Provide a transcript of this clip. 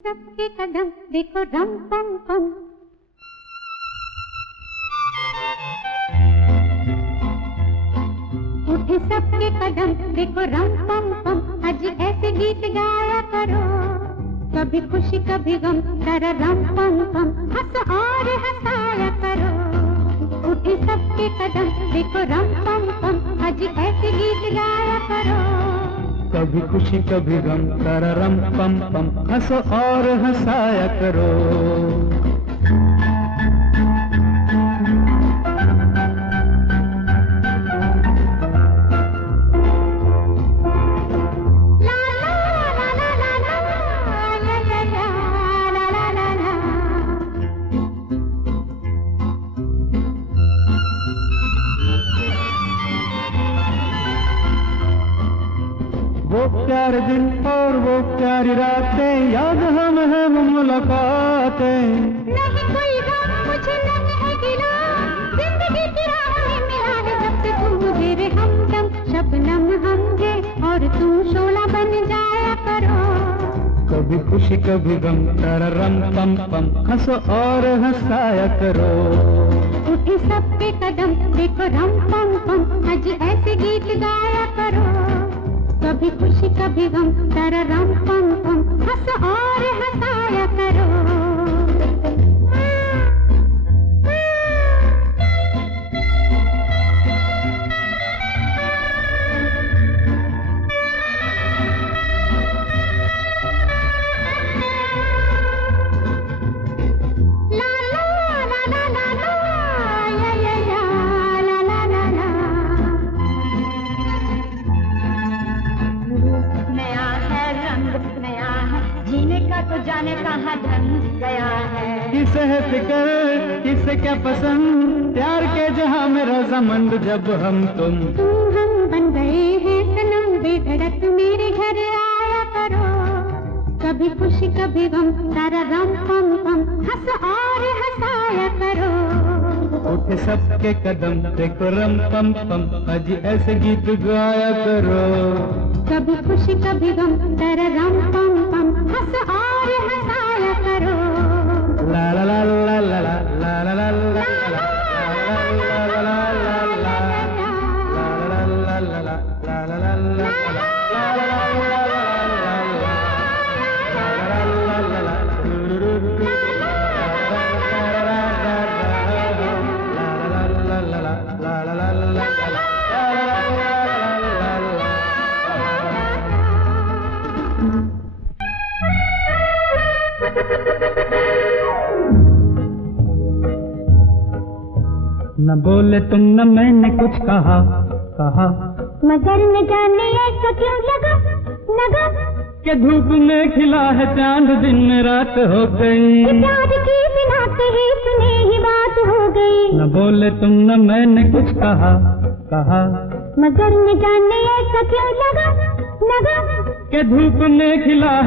सबके कदम देखो रम पम पम, उठे सबके कदम देखो रम पम पम। आज ऐसे गीत गाया करो, कभी खुशी कभी गम कर रम पम पम। हंस और हंसाया करो, उठे सबके कदम देखो रम पम पम। आज ऐसे गीत गाया करो, कभी खुशी कभी गम कर रम पम पम। हंसो और हंसाया करो। वो प्यारे दिन और वो प्यारी रातें याद हम है वो मुलाकातें। नहीं कोई गम मुझे नहीं है गिला, जिंदगी की राह में मिला है जब से तुम मुझे रे हमदम। शबनम हम गे और तुम शोला बन जाया करो, कभी खुशी कभी गम कर रम पम पम। हंसो और हंसाया करो। उठे सबके कदम देखो रम पम पम। आज ऐसे गीत गाया करो, कभी खुशी कभी गम कर रम पम पम। हंस और हंसाया करो। तो जाने कहाँ ढंग गया है। किसे है फिक्र किसे क्या पसंद, प्यार के जहां में रजामंद जब हम तुम बन गए हैं सनम। बेधड़क मेरे घर आया करो, कभी खुशी कभी गम तारा रम पम पम। हंस और हंसाया करो, उठे सबके कदम देखो रम पम पम। आज ऐसे गीत गाया करो, कभी खुशी कभी गम तारा रम पम पम। हंस और हंसाया करो। ला ला ला ला ला ला ला ला ला न बोले तुम न मैंने कुछ कहा कहा, मगर न जाने ऐसा क्यों लगा लगा कि धूप में खिला है चांद दिन रात हो गई। प्यार की बिना कही सुनी ही बात हो गई। न बोले तुम न मैंने कुछ कहा कहा, मगर न जाने ऐसा क्यों लगा लगा कि धूप में खिला है